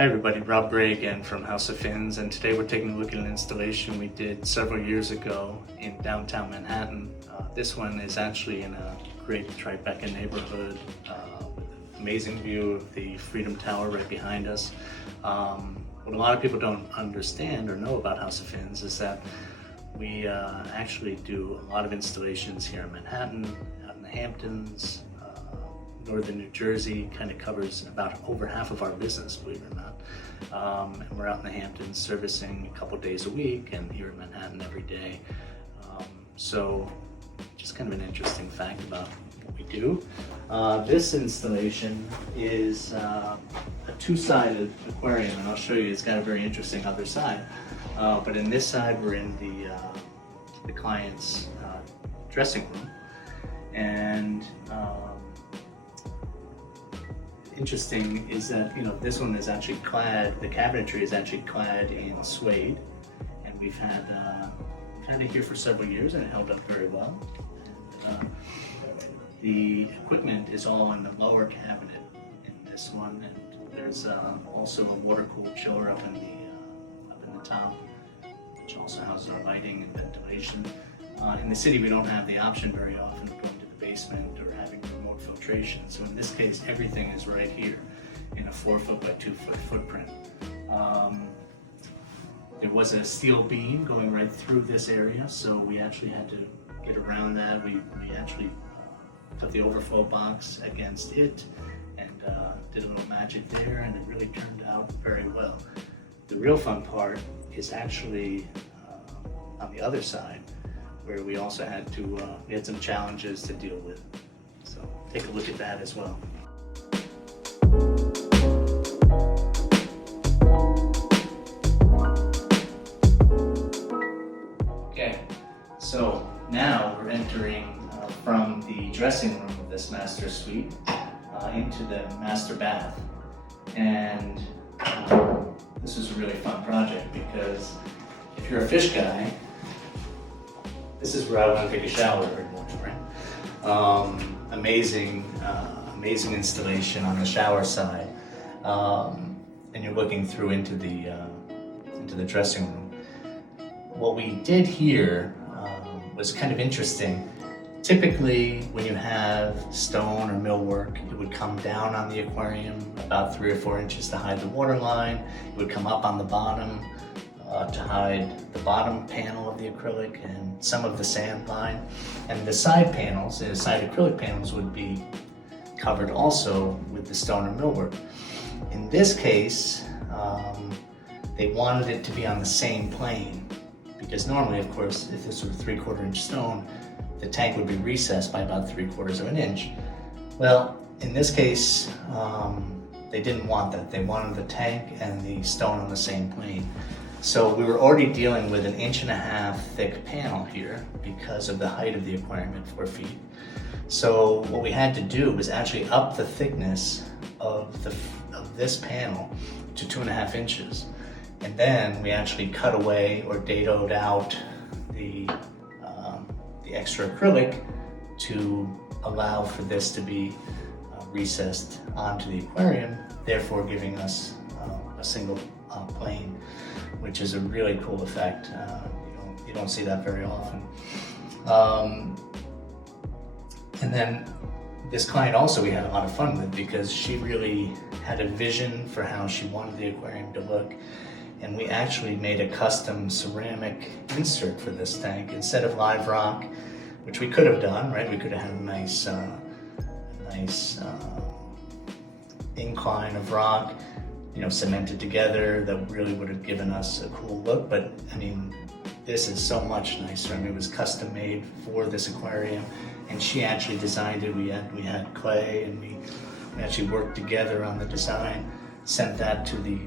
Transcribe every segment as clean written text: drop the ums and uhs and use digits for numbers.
Hi everybody, Rob Gray again from House of Fins, and today we're taking a look at an installation we did several years ago in downtown Manhattan. This one is actually in a great Tribeca neighborhood with an amazing view of the Freedom Tower right behind us. What a lot of people don't understand or know about House of Fins is that we actually do a lot of installations here in Manhattan, out in the Hamptons, Northern New Jersey. Kind of covers about over half of our business, believe it or not. And we're out in the Hamptons servicing a couple days a week, and here in Manhattan every day. So just kind of an interesting fact about what we do. This installation is a two-sided aquarium, and I'll show you. It's got a very interesting other side. But in this side, we're in the client's dressing room, and interesting is that, this one is actually clad, the cabinetry is actually clad in suede, and we've had it here for several years and it held up very well. The equipment is all in the lower cabinet in this one, and there's also a water-cooled chiller up in the top, which also houses our lighting and ventilation. In the city, we don't have the option very often of going to the basement or having remote filtration. So in this case, everything is right here in a 4-foot by 2-foot footprint. There was a steel beam going right through this area, so we actually had to get around that. We actually put the overflow box against it and did a little magic there, and it really turned out very well. The real fun part is actually on the other side, where we also had to, we had some challenges to deal with. So take a look at that as well. Okay, so now we're entering from the dressing room of this master suite into the master bath. And this was a really fun project because if you're a fish guy, this is where I want to take a shower every morning, right? Amazing installation on the shower side, and you're looking through into the dressing room. What we did here was kind of interesting. Typically, when you have stone or millwork, it would come down on the aquarium about 3 or 4 inches to hide the water line. It would come up on the bottom to hide the bottom panel of the acrylic and some of the sand line. And the side panels, the side acrylic panels, would be covered also with the stone or millwork. In this case, they wanted it to be on the same plane, because normally, of course, if this were 3/4 inch stone, the tank would be recessed by about 3/4 of an inch. Well, in this case, they didn't want that. They wanted the tank and the stone on the same plane. So we were already dealing with an 1.5 inch thick panel here because of the height of the aquarium at 4 feet. So what we had to do was actually up the thickness of this panel to 2.5 inches. And then we actually cut away or dadoed out the extra acrylic to allow for this to be recessed onto the aquarium, therefore giving us a single plane, which is a really cool effect. You don't see that very often. And then this client also we had a lot of fun with, because she really had a vision for how she wanted the aquarium to look. And we actually made a custom ceramic insert for this tank instead of live rock, which we could have done, right? We could have had a nice incline of rock, cemented together, that really would have given us a cool look. But I mean, this is so much nicer. I mean, it was custom made for this aquarium, and she actually designed it. We had clay, and we actually worked together on the design, sent that to the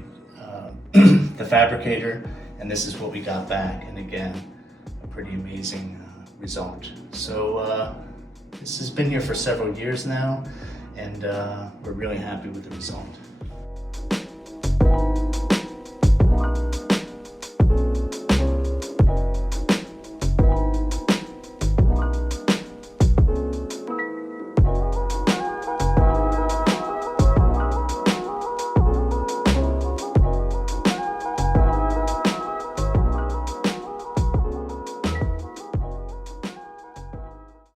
fabricator, and this is what we got back. And again, a pretty amazing result. So this has been here for several years now, and we're really happy with the result.